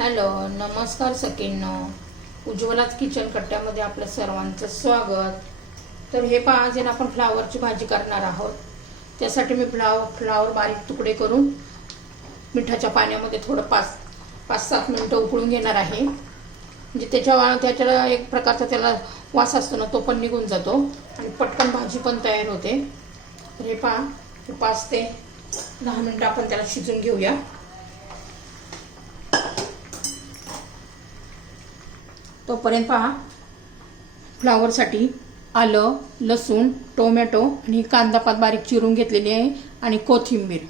Hello नमस्कार सखींनो. उज्ज्वलाच kitchen कट्ट्यामध्ये आपलं सर्वांचं स्वागत. तर हे पहा आज ना आपण फ्लावरची भाजी करणार आहोत. त्यासाठी मी फ्लावर फ्लावर बारीक तुकडे करून मिठाच्या पाण्यामध्ये थोडं पाच पाच सात मिनटं उकळून घेणार आहे. म्हणजे त्याच्या त्याच्याला एक प्रकारचा त्याला वास असतो ना तो पण निघून जातो. आणि पटकन भाजी पण तयार होते. तर हे पहा पाच ते दहा मिनटं आपण त्याला शिजून घेऊया. तोपर्यंत पहा फ्लावरसाठी आलं लसूण टोमॅटो आणि कांदा पात बारीक चिरून घेतलेली आहे आणि कोथिंबीर.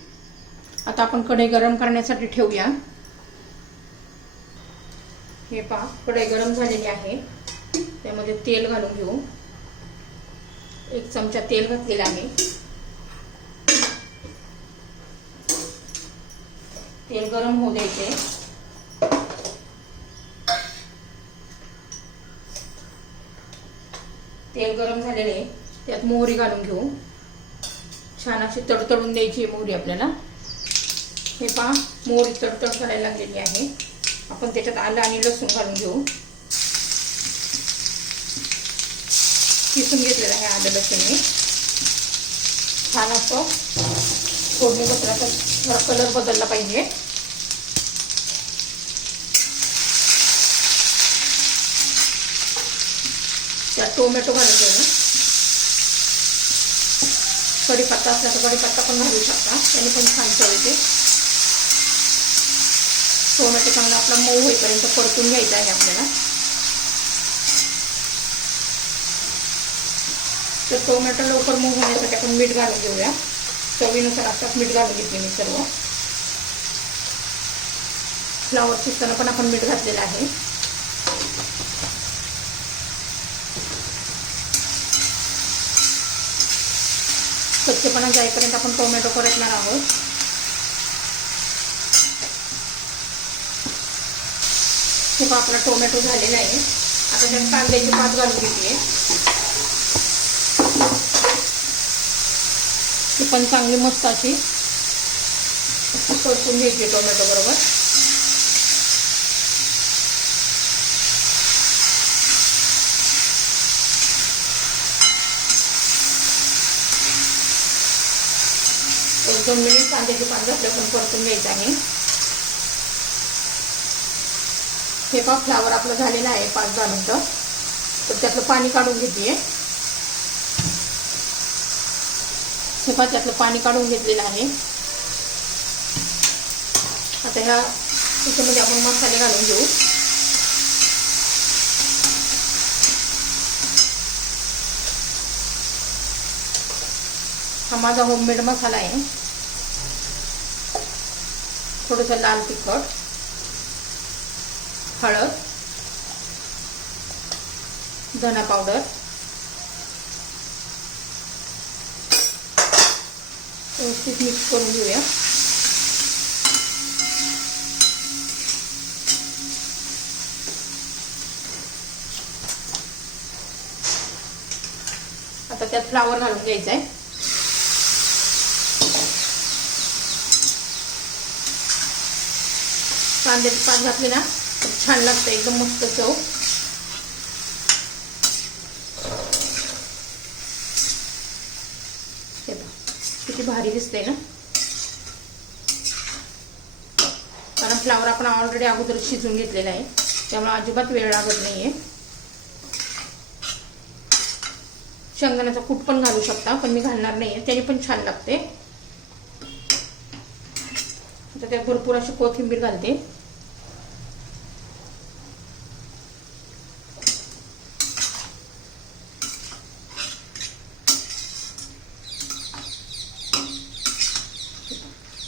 आता आपण कढई गरम करण्यासाठी ठेवूया. हे पहा कढई गरम झालेली आहे. त्यामध्ये तेल घालून घेऊ. एक चमचा तेल घातलेला आहे. तेल गरम होऊ द्यायचे तेल गरम झालेले आहे त्यात मोहरी घालून घेऊ. छान अशी तडतडून द्यायची आहे मोहरी आपल्याला. हे पहा मोहरी तडतड करायला लागलेली आहे. आपण त्याच्यात आलं आणि लसूण घालून घेऊ. किसून घेतलेलं आहे आलं लसूण मी. छान असं फोडणी बसला कलर बदलला पाहिजे. त्यात टोमॅटो घालून घेऊ कढीपत्ता असला तर कढीपत्ता पण घालू शकता. त्याने पण छान चव येते टोमॅटो चांगला आपला मऊ होईपर्यंत परतून घ्यायचा आहे आपल्याला. तर टोमॅटो लवकर मऊ होण्यासाठी आपण मीठ घालून घेऊया. चवीनुसार आत्ताच मीठ घालून घेतले मी सर्व. फ्लावर शिजताना पण आपण मीठ घातलेलं आहे. स्वच्छपणा जाईपर्यंत आपण टोमॅटो परतणार आहोत. खूप आपला टोमॅटो झालेला आहे. आता त्यात कांद्याची पात घालून घेतली ती पण चांगली मस्त अशी परतून घ्यायची टोमॅटो बरोबर एक दोन मिनिट कांद्याची पात घातल्या परतून घ्यायचं आहे. हे पा फ्लावर आपलं झालेलं आहे पाच दहा मिनटं. तर त्यातलं पाणी काढून घेते हे पहा त्यातलं पाणी काढून घेतलेलं आहे. आता ह्या त्याच्यामध्ये आपण मसाले घालून घेऊ. हा माझा होममेड मसाला आहे. थोडंसं लाल तिखट हळद धना पावडर व्यवस्थित मिक्स करून घेऊया. आता त्यात फ्लावर घालून घ्यायचा आहे कांद्याचे पात घातले ना तर छान लागतं एकदम मस्त चव. किती भारी दिसते ना. कारण फ्लावर आपण ऑलरेडी अगोदर शिजून घेतलेला आहे त्यामुळे अजिबात वेळ लागत नाहीये. शेंगदाण्याचा कूट पण घालू शकता पण मी घालणार नाहीये त्याने पण छान लागते. आता त्यात भरपूर अशी कोथिंबीर घालते.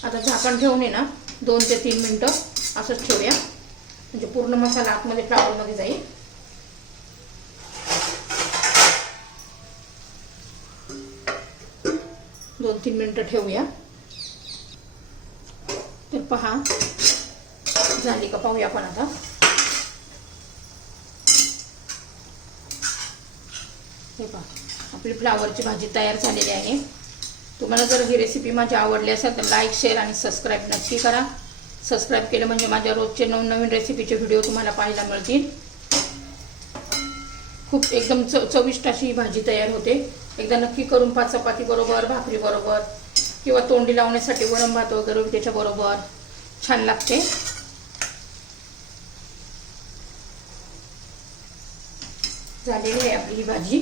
आता झाकण ठेवून ये ना दोन ते तीन मिनटं असंच ठेवूया. म्हणजे पूर्ण मसाला आतमध्ये फ्लावरमध्ये जाईल. दोन तीन मिनटं ठेवूया. पहा. झाली का? पाहूया आपण आता. हे पहा. आपली फ्लावरची भाजी तयार झालेली आहे. तुम्हाला जर ही रेसिपी माझी आवडली असेल तर लाईक शेअर आणि सबस्क्राईब नक्की करा. सबस्क्राईब केलं म्हणजे माझ्या रोजचे नवनवीन रेसिपीचे व्हिडिओ तुम्हाला पाहायला मिळतील. खूप एकदम च चविष्ट अशी ही भाजी तयार होते. एकदा नक्की करून पाच चपाती बरोबर भाकरी बरोबर किंवा तोंडी लावण्यासाठी वरण भात वगैरे त्याच्याबरोबर छान लागते. झालेली आहे आपली ही भाजी.